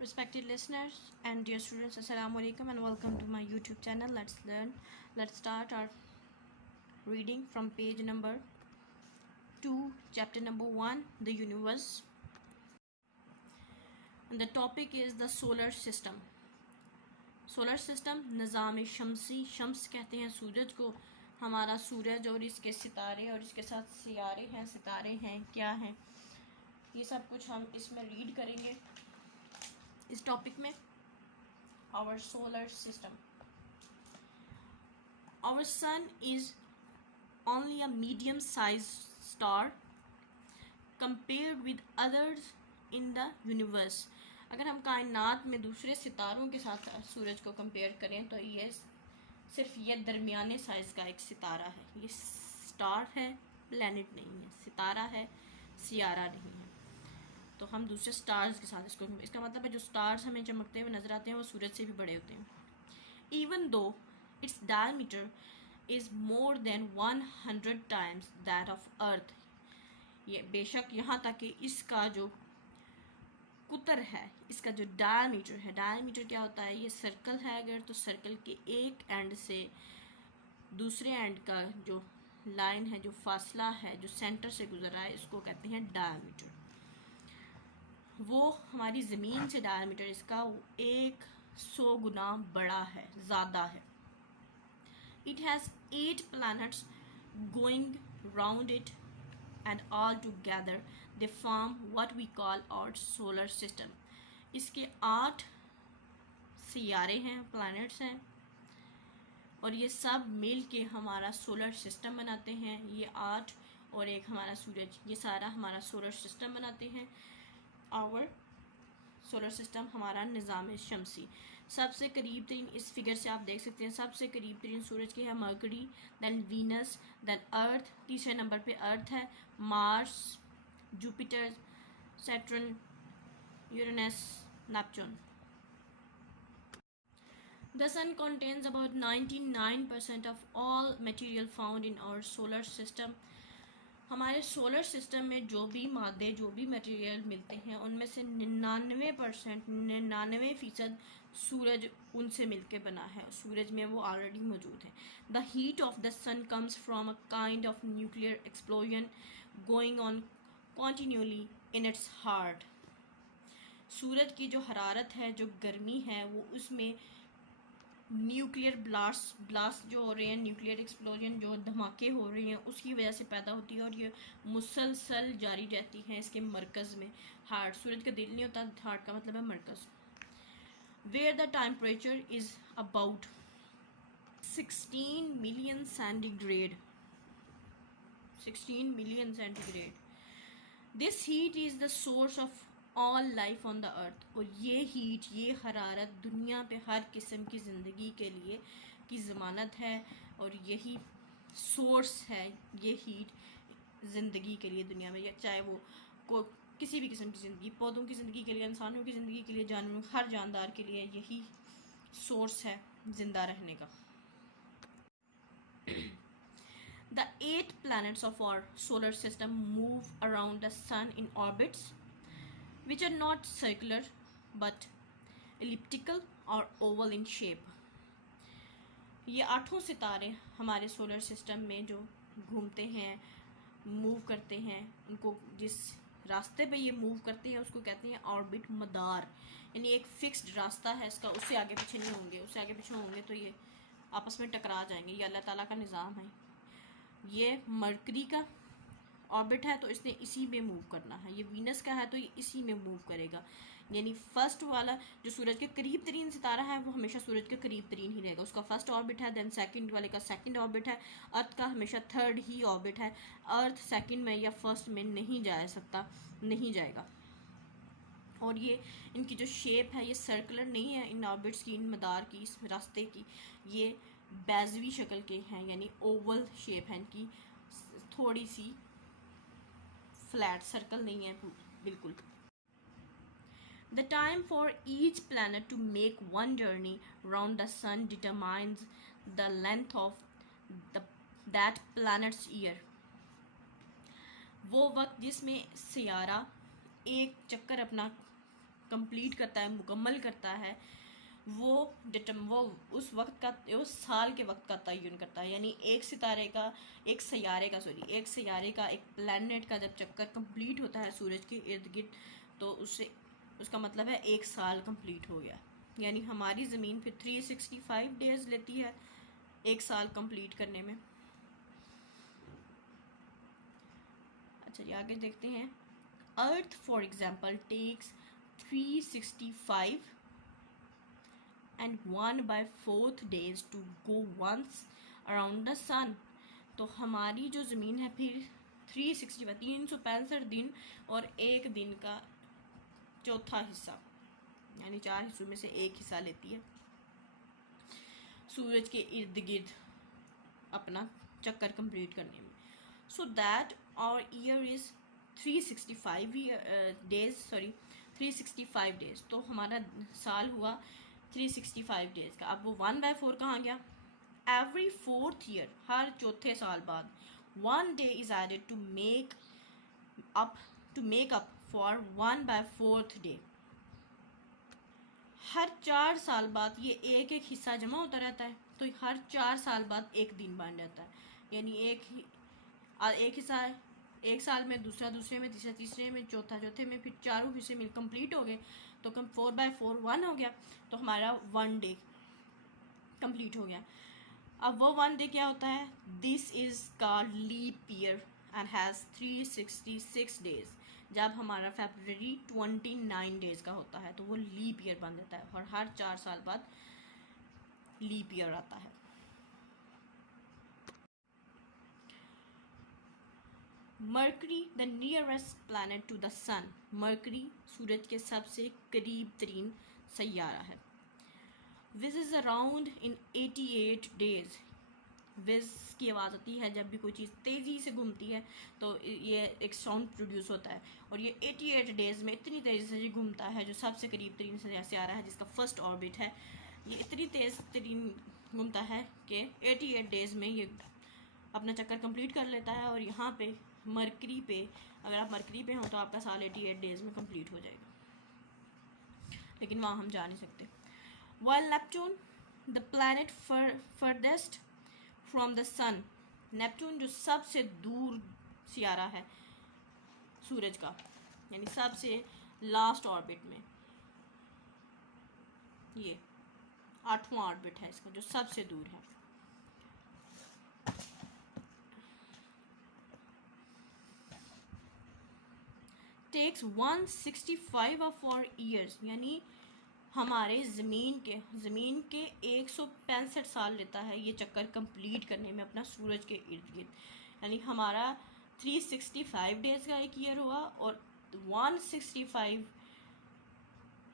Respected listeners and dear students, Assalamu alaikum and welcome to my YouTube channel. Let's start our reading from page number 2, chapter number 1, the universe. And the topic is the solar system. Solar system निज़ाम शमसी, शम्स कहते हैं सूरज को। हमारा सूरज और इसके सितारे और इसके साथ सियारे हैं, सितारे हैं, क्या हैं, ये सब कुछ हम इसमें रीड करेंगे इस टॉपिक में। Our solar system. Our sun is only a medium-sized star compared with others in the universe. अगर हम कायनात में दूसरे सितारों के साथ सूरज को कंपेयर करें तो ये सिर्फ ये दरमियाने साइज़ का एक सितारा है। ये स्टार है, प्लैनेट नहीं है, सितारा है, सियारा नहीं है। तो हम दूसरे स्टार्स के साथ इसका मतलब है जो स्टार्स हमें चमकते हुए नज़र आते हैं वो सूरज से भी बड़े होते हैं। Even though its diameter is more than 100 times that of earth. ये बेशक यहाँ तक कि इसका जो कुतर है, इसका जो डायमीटर है, डायमीटर क्या होता है, ये सर्कल है अगर तो सर्कल के एक एंड से दूसरे एंड का जो लाइन है, जो फासला है, जो सेंटर से गुजर रहा है, इसको कहते हैं डायमीटर। वो हमारी ज़मीन से डायमीटर इसका 100 गुना बड़ा है, ज़्यादा है। It has 8 planets going round it and all together they form what we call our solar system. इसके 8 सियारे हैं, प्लैनेट्स हैं, और ये सब मिल के हमारा सोलर सिस्टम बनाते हैं। ये 8 और एक हमारा सूरज, ये सारा हमारा सोलर सिस्टम बनाते हैं। आवर सोलर सिस्टम हमारा निज़ाम शमसी। सबसे करीब तरीन इस फिगर से आप देख सकते हैं, सबसे करीब तरीन सूरज के है मरकरी, देन वीनस, देन अर्थ, तीसरे नंबर पे अर्थ है, Mars, Jupiter, Saturn, Uranus, Neptune. The sun contains about 99% of all material found in our solar system. हमारे सोलर सिस्टम में जो भी मादे, जो भी मटेरियल मिलते हैं उनमें से 99% सूरज उनसे मिलके बना है, सूरज में वो ऑलरेडी मौजूद है। The heat of the sun comes from a kind of nuclear explosion going on continuously in its heart. सूरज की जो हरारत है, जो गर्मी है, वो उसमें न्यूक्लियर ब्लास्ट जो हो रहे हैं, न्यूक्लियर एक्सप्लोजन जो धमाके हो रहे हैं, उसकी वजह से पैदा होती है और ये मुसलसल जारी रहती हैं इसके मरकज़ में। हार्ट, सूरज का दिल नहीं होता, हार्ट का मतलब है मरकज़। Where the temperature is about 16 million centigrade, 16 million centigrade. This heat is the source of all life on the earth. और ये हीट, ये हरारत दुनिया पे हर किस्म की ज़िंदगी के लिए की ज़मानत है और यही सोर्स है, ये हीट ज़िंदगी के लिए दुनिया में, या चाहे वो किसी भी किस्म की ज़िंदगी, पौधों की ज़िंदगी के लिए, इंसानों की ज़िंदगी के लिए, जानवरों, हर जानदार के लिए यही सोर्स है ज़िंदा रहने का। The 8 planets of our solar system move around the sun in orbits which are not circular but elliptical or oval in shape. ये 8 सितारे हमारे सोलर सिस्टम में जो घूमते हैं, मूव करते हैं, उनको जिस रास्ते पे ये मूव करते हैं उसको कहते हैं ऑर्बिट, मदार। यानी एक फिक्स्ड रास्ता है इसका, उससे आगे पीछे नहीं होंगे, उससे आगे पीछे होंगे तो ये आपस में टकरा जाएंगे। ये अल्लाह ताला का निज़ाम है। ये मरकरी का ऑर्बिट है तो इसने इसी में मूव करना है। ये वीनस का है तो ये इसी में मूव करेगा। यानी फर्स्ट वाला जो सूरज के करीब तरीन सितारा है वो हमेशा सूरज के करीब तरीन ही रहेगा, उसका फर्स्ट ऑर्बिट है। देन सेकंड वाले का सेकंड ऑर्बिट है। अर्थ का हमेशा थर्ड ही ऑर्बिट है। अर्थ सेकंड में या फर्स्ट में नहीं जा सकता, नहीं जाएगा। और ये इनकी जो शेप है ये सर्कुलर नहीं है, इन ऑर्बिट्स की, इन मदार की, इस रास्ते की, ये बैजवी शक्ल के हैं, यानी ओवल शेप है इनकी, थोड़ी सी फ्लैट, सर्कल नहीं है बिल्कुल। The time for each planet to make one journey round the sun determines the length of that planet's year. वो वक्त जिसमें सियारा एक चक्कर अपना कंप्लीट करता है, मुकम्मल करता है, वो उस वक्त का, उस साल के वक्त का तयन करता है। यानी एक सैयारे का, एक प्लैनेट का जब चक्कर कंप्लीट होता है सूरज के इर्द गिर्द, तो उसका मतलब है एक साल कंप्लीट हो गया। यानी हमारी ज़मीन फिर 365 डेज़ लेती है एक साल कंप्लीट करने में। अच्छा जी, आगे देखते हैं। Earth for example takes 365 and 1/4 days to go once around the sun। तो हमारी जो ज़मीन है फिर 365 दिन और एक दिन का चौथा हिस्सा, यानी 4 हिस्सों में से एक हिस्सा लेती है सूरज के इर्द गिर्द अपना चक्कर कंप्लीट करने में। So that our year is 365 days. तो हमारा साल हुआ 365 डेज का। अब वो 1/4 कहाँ गया? एवरी 4th ईयर, हर चौथे साल बाद 1 day is added to make up for 1/4 day. हर 4 साल बाद ये एक एक हिस्सा जमा होता रहता है, तो हर 4 साल बाद एक दिन बन जाता है। यानी एक हिस्सा है एक साल में, दूसरा दूसरे में, तीसरा तीसरे में, चौथा चौथे में, फिर चारों हिस्से मिल कंप्लीट हो गए, तो 4/4 1 हो गया, तो हमारा 1 डे कंप्लीट हो गया। अब वो 1 डे क्या होता है? This is called leap year and has 366 days. जब हमारा फरवरी 29 डेज का होता है तो वो लीप ईयर बन जाता है, और हर 4 साल बाद लीप ईयर आता है। Mercury the nearest planet to the sun. Mercury सूरज के सबसे करीब तरीन सैयारा है। Which is around in 88 days. Which की आवाज़ आती है जब भी कोई चीज़ तेज़ी से घूमती है, तो ये एक साउंड प्रोड्यूस होता है, और ये 88 डेज़ में इतनी तेज़ी से घूमता है। जो सबसे करीब तरीन सैयारा है जिसका फर्स्ट ऑर्बिट है, ये इतनी तेज़ तरीन घूमता है कि 88 डेज़ में ये अपना चक्कर कंप्लीट कर लेता है। और यहाँ पे मरकरी पे, अगर आप मरकरी पे हों तो आपका साल 88 डेज़ में कंप्लीट हो जाएगा, लेकिन वहाँ हम जा नहीं सकते। While Neptune the planet farthest from the sun. Neptune जो सबसे दूर सियारा है सूरज का, यानी सबसे लास्ट ऑर्बिट में, ये 8वां ऑर्बिट है इसका, जो सबसे दूर है। Takes 165 of our years. यानी हमारे ज़मीन के 165 साल लेता है ये चक्कर कंप्लीट करने में अपना सूरज के इर्द गिर्द। यानी हमारा 365 डेज़ का एक ईयर हुआ, और 165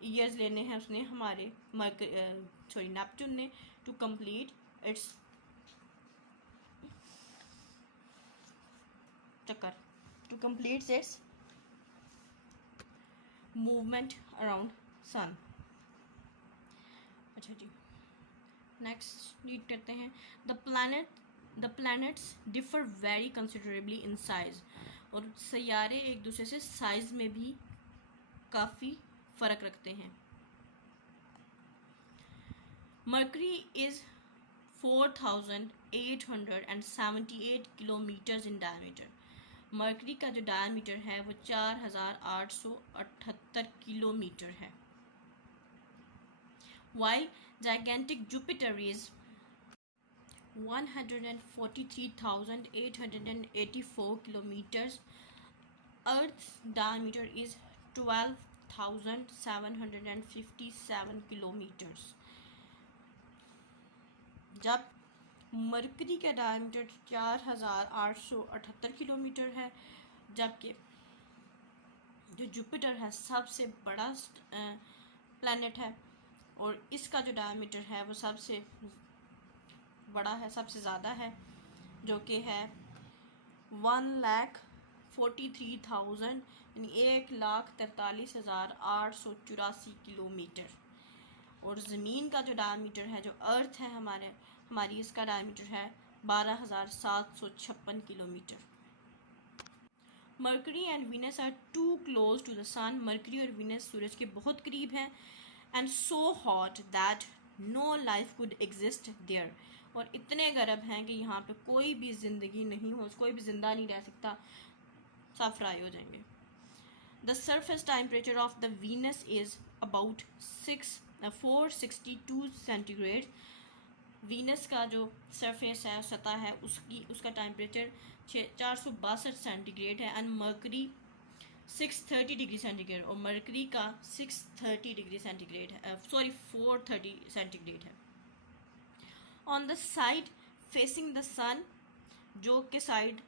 ईयर्स लेने हैं उसने हमारे नेपच्यून ने टू कंप्लीट इट्स चक्कर, to complete its movement around sun. अच्छा जी, नेक्स्ट रीड करते हैं। The planets differ very considerably in size. और सैयारे एक दूसरे से साइज में भी काफ़ी फ़र्क रखते हैं। Mercury is 4878 kilometres in diameter. Mercury का जो डायमीटर है वो 4878 किलोमीटर है। While gigantic Jupiter is 143,884 kilometers, Earth's diameter is 12,757 kilometers. जब मरकरी का डायमीटर 4878 किलोमीटर है, जबकि जो जुपिटर है सबसे बड़ा प्लैनेट है, और इसका जो डायमीटर है वो सबसे बड़ा है, सबसे ज़्यादा है, जो कि है 1,43,000 यानी 1,43,884 किलोमीटर। और ज़मीन का जो डायमीटर है, जो अर्थ है हमारी इसका डायमीटर है 12,756 kilometre. Mercury and Venus are too close to the sun. Mercury और वीनस सूरज के बहुत करीब हैं. And so hot that no life could exist there. और इतने गर्म हैं कि यहाँ पे कोई भी ज़िंदगी नहीं हो, कोई भी ज़िंदा नहीं रह सकता, सब फ्राई हो जाएंगे. The surface temperature of the Venus is about 462 centigrade. Venus का जो सरफेस है, सतह है, उसका टेम्परेचर 462 सेंटीग्रेड है. एंड मर्करी 630 डिग्री सेंटीग्रेड, और मर्करी का 630 डिग्री सेंटीग्रेड है, 430 सेंटीग्रेड है. On the side facing the sun, जो के साइड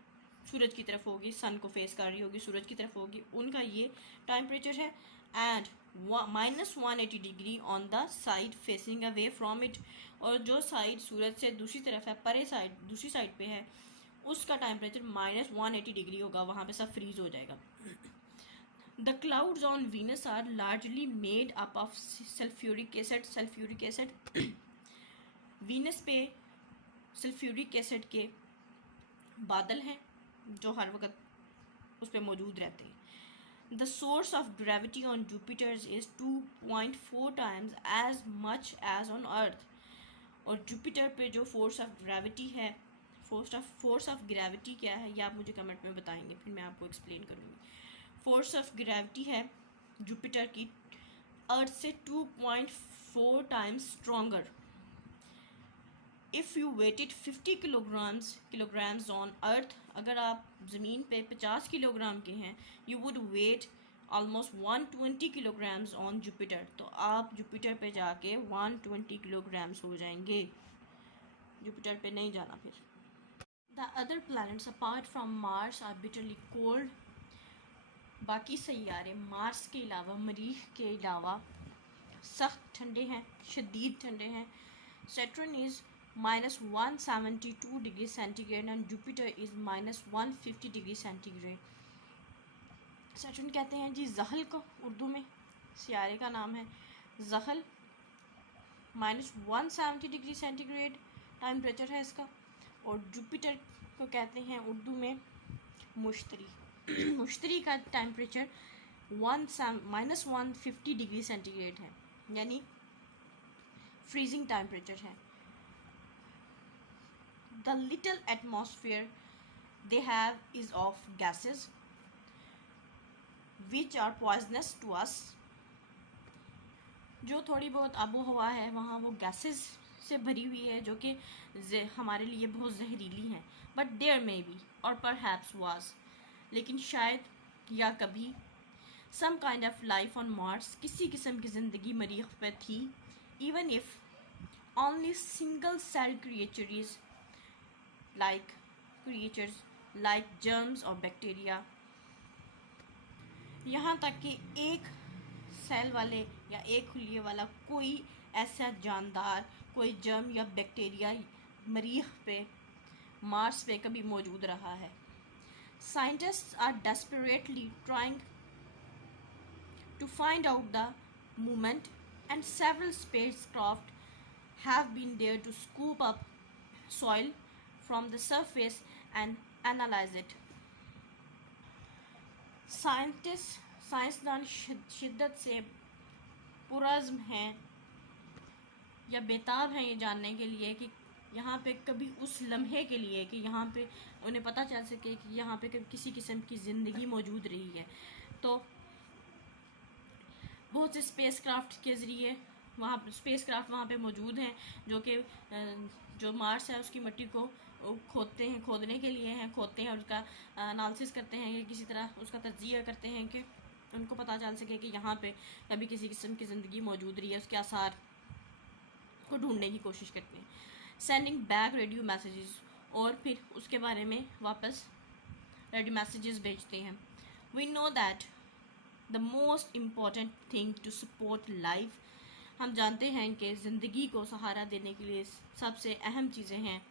सूरज की तरफ होगी, सन को फेस कर रही होगी, सूरज की तरफ होगी, उनका ये टेम्परेचर है. And -180 degree on the side facing away from it. और जो साइड सूरज से दूसरी तरफ है, परे साइड, दूसरी साइड पे है, उसका टेम्परेचर -180 डिग्री होगा, वहाँ पे सब फ्रीज हो जाएगा. The clouds on Venus are largely made up of sulphuric acid. Sulphuric acid Venus पे सल्फ्यूरिक एसिड के बादल हैं जो हर वक्त उस पर मौजूद रहते हैं. The source of gravity on Jupiter's is 2.4 times as much as on Earth. और जुपिटर पे जो फोर्स ऑफ ग्रेविटी है, फोर्स ऑफ ग्रेविटी क्या है, ये आप मुझे कमेंट में बताएंगे, फिर मैं आपको एक्सप्लेन करूँगी. फोर्स ऑफ ग्रेविटी है जुपिटर की अर्थ से 2.4 times stronger. If you weighted 50 kilograms on Earth, अगर आप ज़मीन पे 50 किलोग्राम के हैं, you would weigh almost 120 kilograms on Jupiter. तो आप जुपिटर पे जाके 120 किलोग्राम्स हो जाएंगे. जुपिटर पे नहीं जाना फिर. The other planets apart from Mars are bitterly cold. बाकी सैयारे मार्स के अलावा, मरीख के अलावा सख्त ठंडे हैं, शदीद ठंडे हैं. Saturn is -172 degree centigrade and Jupiter is -150 degree centigrade. Saturn कहते हैं जी ज़हल को, उर्दू में सियारे का नाम है ज़हल. -170 डिग्री सेंटीग्रेड टेम्परेचर है इसका. और जुपिटर को कहते हैं उर्दू में मुश्तरी. मुश्तरी का टेम्परेचर -150 डिग्री सेंटीग्रेड है, यानी फ्रीजिंग टेम्परेचर है. The little atmosphere they have is of gases which are poisonous to us. जो थोड़ी बहुत आबो हवा है वहाँ वो गैसेस से भरी हुई है, जो कि हमारे लिए बहुत जहरीली हैं. But there may be or perhaps was, लेकिन शायद या कभी some kind of life on Mars, किसी किस्म की ज़िंदगी मरीख पर थी. Even if only single cell creatures like germs or bacteria. यहाँ तक कि एक सेल वाले या एक खुलिए वाला कोई ऐसा जानदार, कोई जर्म या बैक्टीरिया मरीख पे, मार्स पे कभी मौजूद रहा है. Scientists are desperately trying to find out the movement, and several spacecraft have been there to scoop up soil from the surface and analyze it. साइंसदान शिद्दत से पुरज़्म हैं या बेताब हैं ये जानने के लिए कि यहाँ पे कभी उस लम्हे के लिए कि यहाँ पे उन्हें पता चल सके कि यहाँ पे कभी किसी किस्म की ज़िंदगी मौजूद रही है. तो बहुत से स्पेसक्राफ्ट के ज़रिए वहाँ पे मौजूद हैं जो मार्स है उसकी मिट्टी को खोदने के लिए हैं, खोदते हैं और उसका एनालिसिस करते हैं, या किसी तरह उसका तज्जिया करते हैं कि उनको पता चल सके कि यहाँ पे कभी किसी किस्म की ज़िंदगी मौजूद रही है, उसके आसार को ढूंढने की कोशिश करते हैं. सेंडिंग बैक रेडियो मैसेजेस, और फिर उसके बारे में वापस रेडियो मैसेजेस भेजते हैं. We know that the most important thing to support life, हम जानते हैं कि ज़िंदगी को सहारा देने के लिए सबसे अहम चीज़ें हैं,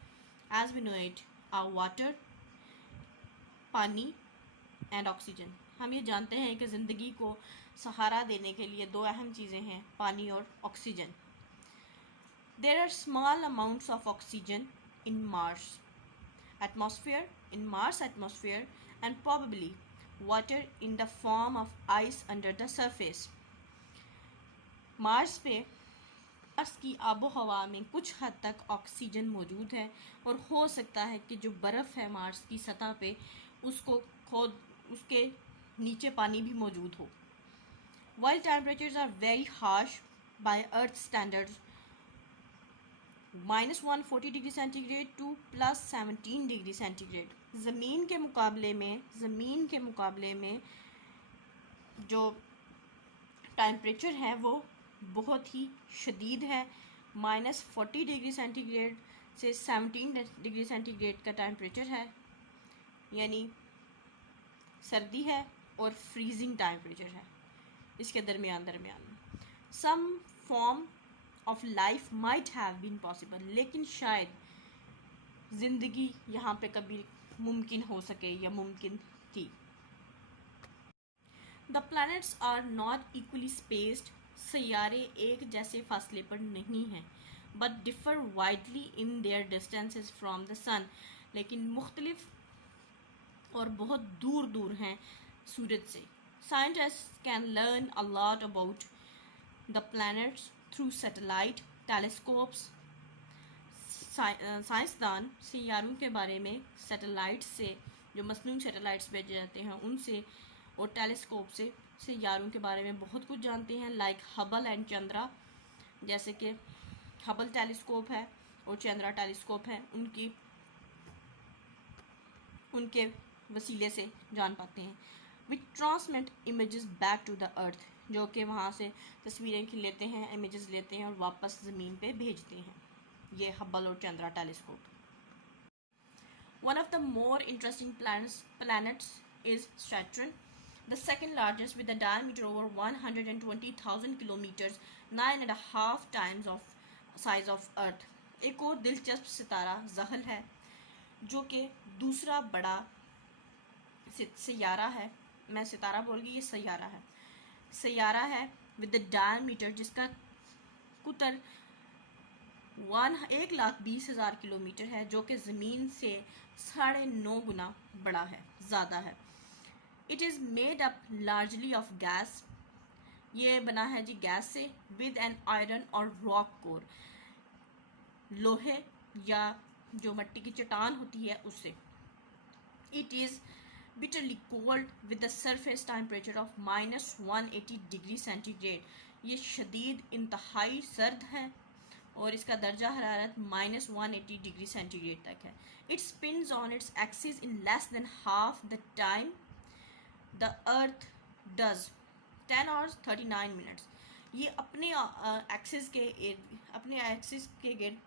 as we know it, are water, पानी एंड ऑक्सीजन. हम ये जानते हैं कि ज़िंदगी को सहारा देने के लिए दो अहम चीज़ें हैं, पानी और oxygen. There are small amounts of oxygen in Mars atmosphere and probably water in the form of ice under the surface. Mars की आबो हवा में कुछ हद तक ऑक्सीजन मौजूद है और हो सकता है कि जो बर्फ़ है मार्स की सतह पे उसको खोद उसके नीचे पानी भी मौजूद हो। While temperatures are very harsh by earth standards -140 degree centigrade to +17 degree centigrade. ज़मीन के मुकाबले में जो टेम्परेचर है वो बहुत ही शदीद है। -40 डिग्री सेंटीग्रेड से 17 डिग्री सेंटीग्रेड का टेम्परेचर है, यानी सर्दी है और फ्रीजिंग टेम्परेचर है इसके दरमियान। Some form of life might have been possible, लेकिन शायद ज़िंदगी यहाँ पे कभी मुमकिन हो सके या मुमकिन थी। The planets are not equally spaced, सैयारे एक जैसे फासले पर नहीं हैं, but differ widely in their distances from the sun, लेकिन मुख्तलिफ और बहुत दूर दूर हैं सूरज से। Scientist can learn a lot about the planets through satellite telescopes. साइंसदान सैयारों के बारे में सैटेलाइट से, जो मसनून सैटेलाइट्स भेजे जाते हैं उनसे और टेलीस्कोप से सैयारों के बारे में बहुत कुछ जानते हैं। लाइक हबल एंड चंद्रा, जैसे कि हबल टेलीस्कोप है और चंद्रा टेलीस्कोप है, उनके वसीले से जान पाते हैं। Which transmit images back to the earth, जो कि वहाँ से तस्वीरें लेते हैं, इमेजेस लेते हैं और वापस ज़मीन पे भेजते हैं। ये हबल और Chandra telescope. One of the more interesting planets is Saturn, the second largest with a diameter over 120,000 kilometers, 9.5 times of size of Earth। एक और दिलचस्प सितारा ज़हल है, जो कि दूसरा बड़ा सैयारा है। मैं सितारा बोल गई, ये सैयारा है विद द डायमीटर, जिसका कुतर 1,20,000 किलोमीटर है, जो कि ज़मीन से 9.5 गुना बड़ा है, ज़्यादा है। It is made up largely of gas, ये बना है जी गैस से, विद एन आयरन और रॉक कोर, लोहे या जो मट्टी की चट्टान होती है उससे। It is bitterly cold with the surface temperature of -180 degree centigrade, ये शदीद इंतहाई सर्द है और इसका दर्जा हरारत -180 डिग्री सेंटीग्रेड तक है। It spins on its axis in less than half the time the earth does, 10 hours 39 minutes। ये अपने एक्सिस के गिर्द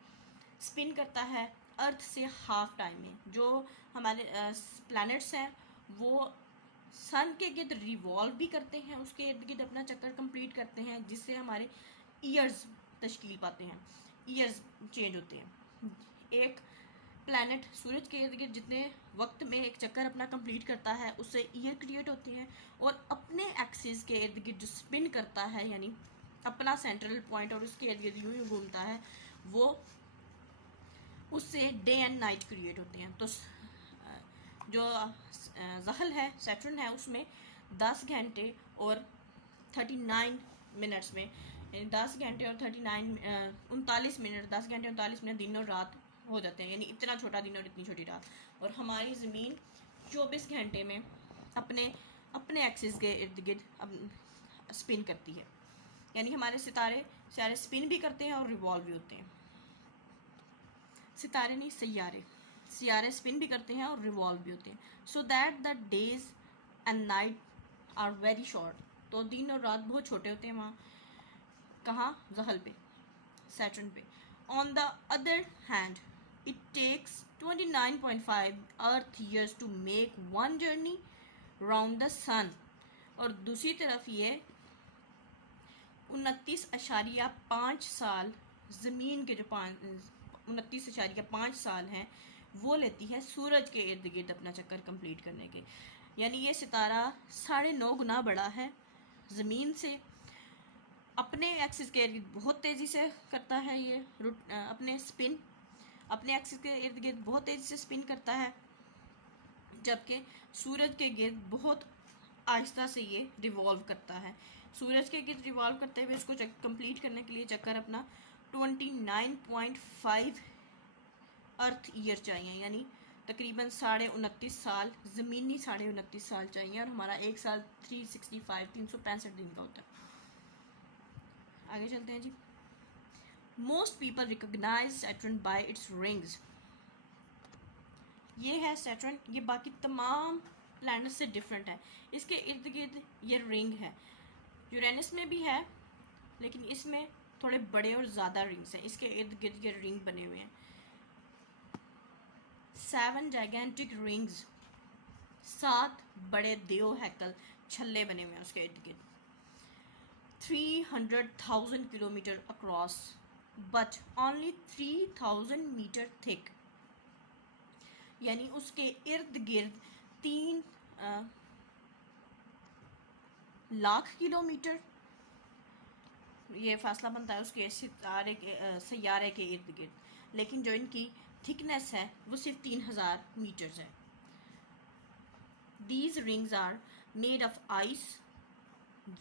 स्पिन करता है अर्थ से हाफ टाइम में। जो हमारे प्लैनेट्स हैं वो सन के गिर्द रिवॉल्व भी करते हैं, उसके इर्द गिर्द अपना चक्कर कंप्लीट करते हैं, जिससे हमारे ईयर्स तश्कील पाते हैं, ईयर्स चेंज होते हैं। एक प्लैनेट सूरज के इर्द गिर्द जितने वक्त में एक चक्कर अपना कंप्लीट करता है उससे ईयर क्रिएट होती हैं, और अपने एक्सिस के इर्द गिर्द जो स्पिन करता है, यानी अपना सेंट्रल पॉइंट और उसके इर्द गिर्द यूँ घूमता है, वो उससे डे एंड नाइट क्रिएट होते हैं। तो जो ज़हल है, सैटर्न है, उसमें 10 घंटे और 39 मिनट्स में, यानी 10 घंटे और 39 मिनट 10 घंटे 39 मिनट दिन और रात हो जाते हैं, यानी इतना छोटा दिन और इतनी छोटी रात। और हमारी ज़मीन 24 घंटे में अपने एक्सिस के इर्द गिर्द स्पिन करती है, यानी हमारे सितारे स्पिन भी करते हैं और रिवॉल्व भी होते हैं। सितारे नहीं, सैयारे स्पिन भी करते हैं और रिवॉल्व भी होते हैं। So that the days and night are very short, तो दिन और रात बहुत छोटे होते हैं वहाँ, कहाँ, ज़हल पे, सैटर्न पे। On the other hand it takes 29.5 earth years to make one journey round the sun, और दूसरी तरफ ये 29.5 साल ज़मीन के जो 29.5 साल हैं वो लेती है सूरज के इर्द गिर्द अपना चक्कर कंप्लीट करने के। यानी ये सितारा 9.5 गुना बड़ा है ज़मीन से, अपने एक्सिस के इर्द बहुत तेज़ी से करता है ये अपने एक्सिस के इर्द गिर्द बहुत तेज़ी से स्पिन करता है, जबकि सूरज के गिर्द बहुत आहिस्ता से ये रिवॉल्व करता है। सूरज के गिर्द रिवॉल्व करते हुए इसको कंप्लीट करने के लिए चक्कर अपना 29.5 अर्थ ईयर चाहिए, यानी तकरीबन 29.5 साल, ज़मीनी 29.5 साल चाहिए, और हमारा एक साल 365 दिन का होता है। आगे चलते हैं जी। Most people recognize Saturn by its rings. ये है सैटर्न, ये बाकी तमाम प्लैनेट से डिफरेंट है। इसके इर्द गिर्द ये रिंग है। यूरेनस में भी है लेकिन इसमें थोड़े बड़े और ज़्यादा रिंग्स हैं। इसके इर्द गिर्द ये रिंग बने हुए हैं, 7 जाइगेंटिक रिंग्स, 7 बड़े देव हैकल छल्ले बने हुए हैं उसके इर्द गिर्द। 300,000 kilometre across but only 3,000 metre thick, यानी उसके इर्द गिर्द 3 लाख किलोमीटर ये फासला बनता है उसके सैयारे के इर्द गिर्द, लेकिन जो इनकी थिकनेस है वो सिर्फ 3,000 मीटर्स है। These rings are made of ice,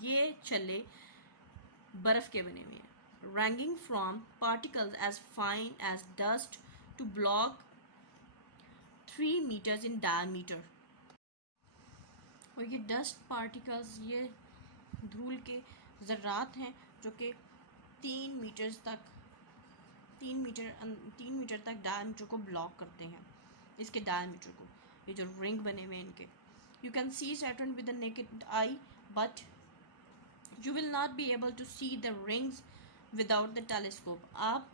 ये छल्ले बर्फ़ के बने हुए हैं। Ranging from particles as fine as dust to block 3 metres in diameter. और ये डस्ट पार्टिकल्स, ये धूल के ज़र्रात हैं जो कि 3 मीटर तक डायमीटर को ब्लॉक करते हैं, इसके डायमीटर को। ये जो रिंग बने हुए हैं इनके, you can see Saturn with the naked eye but you will not be able to see the rings without the telescope. आप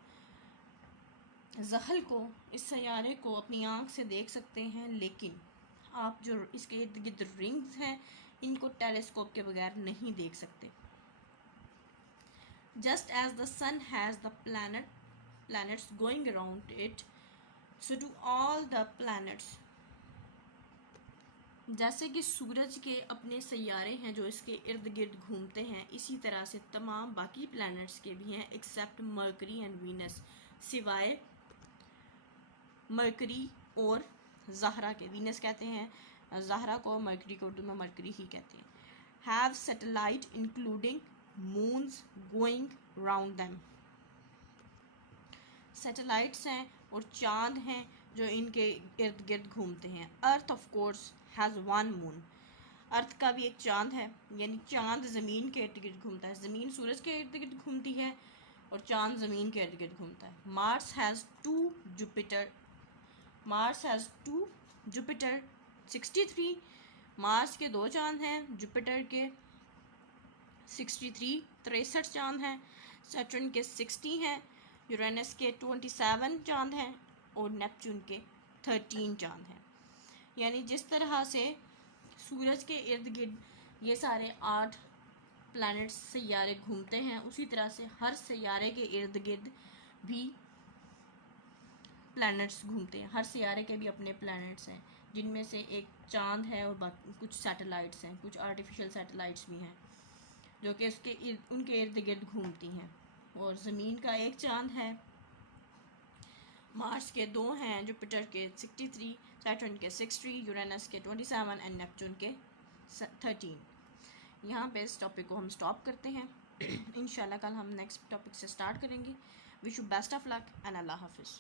ज़हल को, इस सैयारे को अपनी आँख से देख सकते हैं, लेकिन आप जो इसके इर्द गिर्द रिंग्स हैं इनको टेलीस्कोप के बगैर नहीं देख सकते। Just as the sun has the planets going around it, so do all the planets। जैसे कि सूरज के अपने सैयारे हैं जो इसके इर्द गिर्द घूमते हैं, इसी तरह से तमाम बाकी प्लैनेट्स के भी हैं एक्सेप्ट मरकरी एंड वीनस, सिवाय मरकरी और ज़हरा के। वीनस कहते हैं ज़हरा को, मरकरी को उर्दू में मरकरी ही कहते हैं। Have satellite including moons going round them. Satellites हैं और चांद हैं जो इनके इर्द गिर्द घूमते हैं। Earth of course has 1 moon. अर्थ का भी एक चांद है, यानी चांद ज़मीन के इर्द गिर्द घूमता है, ज़मीन सूरज के इर्द गिर्द घूमती है और चांद ज़मीन के इर्द गिर्द घूमता है। Mars has 2 Jupiter 63। मार्स के 2 चांद हैं, जुपिटर के 63 चांद हैं, सैटर्न के 60 हैं, यूरेनस के 27 चांद हैं और नेपच्यून के 13 चांद हैं। यानी जिस तरह से सूरज के इर्द गिर्द ये सारे 8 प्लैनेट्स सैयारे घूमते हैं, उसी तरह से हर सैयारे के इर्द गिर्द भी प्लैनेट्स घूमते हैं। हर सैयारे के भी अपने प्लैनेट्स हैं, जिनमें से एक चांद है और बाकी कुछ सैटेलाइट्स हैं, कुछ आर्टिफिशियल सैटेलाइट्स भी हैं जो कि उनके इर्द गिर्द घूमती हैं। और ज़मीन का एक चांद है, मार्स के 2 हैं, जुपिटर के 63, सैटर्न के 60, यूरेनस के 27 एंड नेपच्यून के 13। यहाँ पे इस टॉपिक को हम स्टॉप करते हैं। इंशाल्लाह कल हम नेक्स्ट टॉपिक से स्टार्ट करेंगे। Wish you best of luck and अल्लाह हाफिज़।